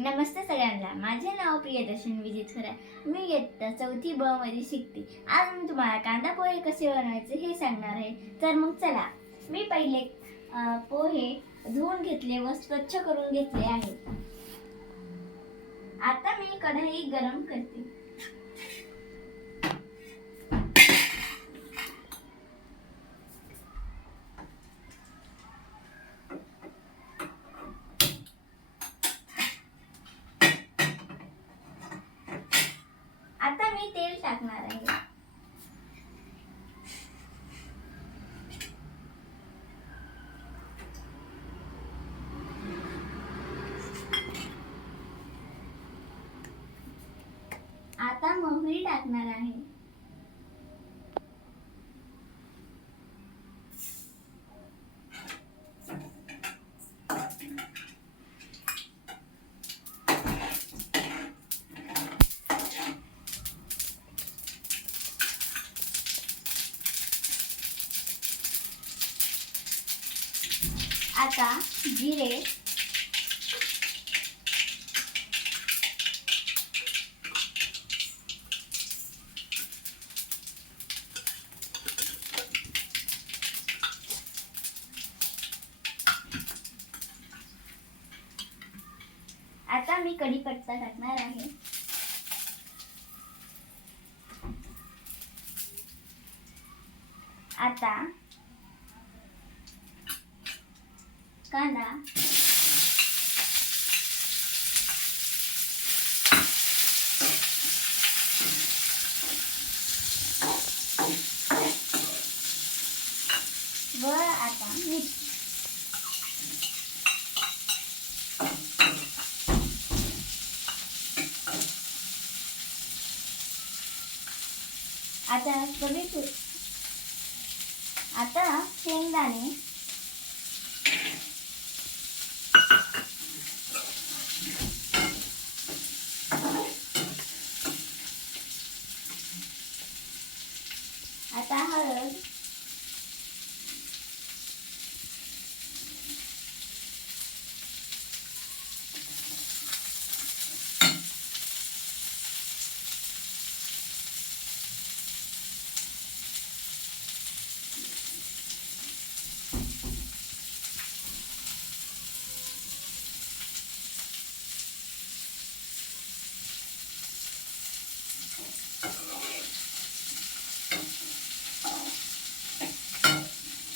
नमस्ते सगळ्यांना. माझे नाव प्रियदर्शन विजित खरे. मी इयत्ता 4थी ब मध्ये शिकते. आज मी तुम्हाला कांदा पोहे कसे बनवायचे हे सांगणार आहे. तर मग चला. मी पहिले पोहे धुवून घेतले व स्वच्छ करून घेतले आहे. आता मी कढई गरम करते. आता मी तेल टाकणार आहे. आता मोहरी टाकणार आहे. आता जिरे, आता मी कढीपत्ता टाकणार आहे. आता कांदा, व आता मीठ. आता शेंगदाणे, आता हळद,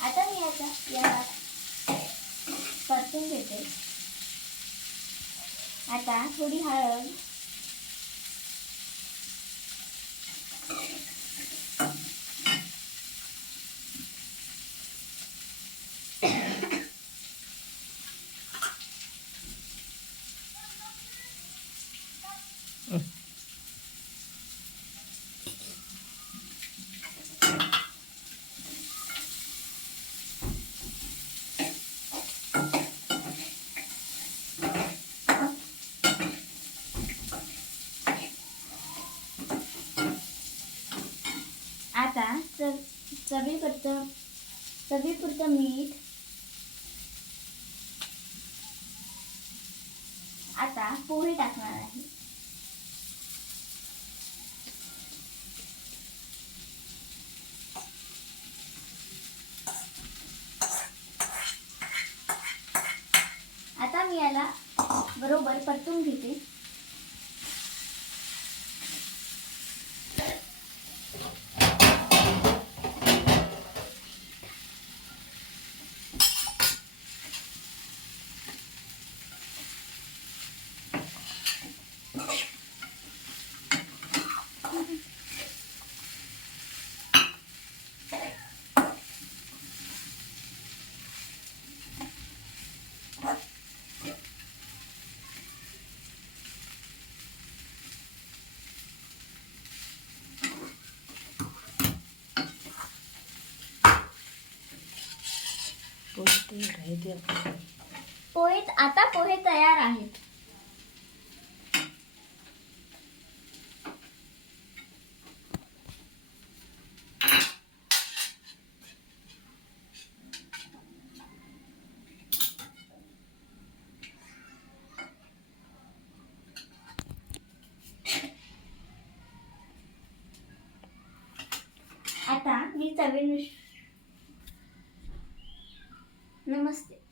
आता मी याला परतून घेते. आता थोडी हळद, आता चवीपुरतं मीठ. आता पोहे टाकणार आहे. आता मी याला बरोबर परतून घेते. आता पोहे तयार आहेत. आता मी चवीनुसार नमस्ते.